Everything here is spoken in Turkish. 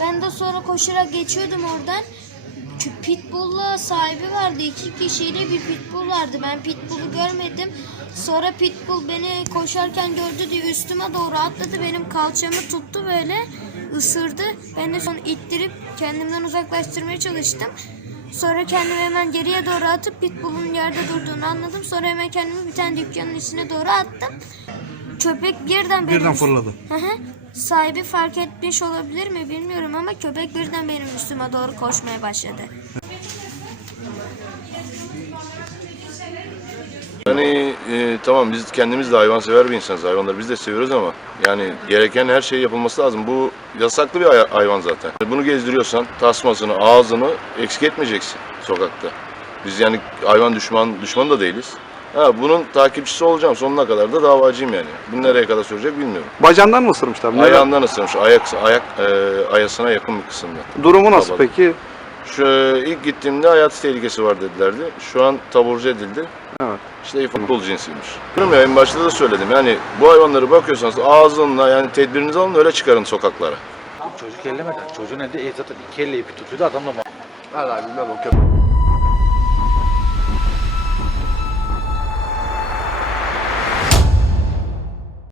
Ben de sonra koşarak geçiyordum oradan. Pitbull'la sahibi vardı. iki kişiyle bir pitbull vardı. Ben pitbull'u görmedim. Sonra pitbull beni koşarken gördü diye üstüme doğru atladı. Benim kalçamı tuttu böyle ısırdı. Ben de sonra ittirip kendimden uzaklaştırmaya çalıştım. Sonra kendimi hemen geriye doğru atıp pitbull'un yerde durduğunu anladım. Sonra hemen kendimi bir tane dükkanın içine doğru attım. Köpek birden benim Birden fırladı. Hı hı. Sahibi fark etmiş olabilir mi bilmiyorum ama köpek birden benim üstüme doğru koşmaya başladı. Yani e, tamam biz kendimiz de hayvansever bir insanız. Hayvanları biz de seviyoruz ama yani gereken her şey yapılması lazım. Bu yasaklı bir hay- hayvan zaten. Bunu gezdiriyorsan tasmasını, ağzını eksik etmeyeceksin sokakta. Biz yani hayvan düşman düşman da değiliz. Ha, bunun takipçisi olacağım sonuna kadar da davacıyım yani. Bu nereye kadar sürecek bilmiyorum. Bacağından mı ısırmışlar? Neden? Ayağından ısırmış, ayak, ayak e, ayasına yakın bir kısımda. Durumu nasıl Babalı. peki? Şu ilk gittiğimde hayati tehlikesi var dedilerdi. Şu an taburcu edildi. Evet. İşte futbol cinsiymiş. Bilmiyorum ya en başta da söyledim yani bu hayvanları bakıyorsanız ağzınla yani tedbirinizi alın öyle çıkarın sokaklara. Çocuk ellemedi. Çocuğun elinde e, zaten iki elle ipi tutuyordu adamla Vallahi bilmem o köpek.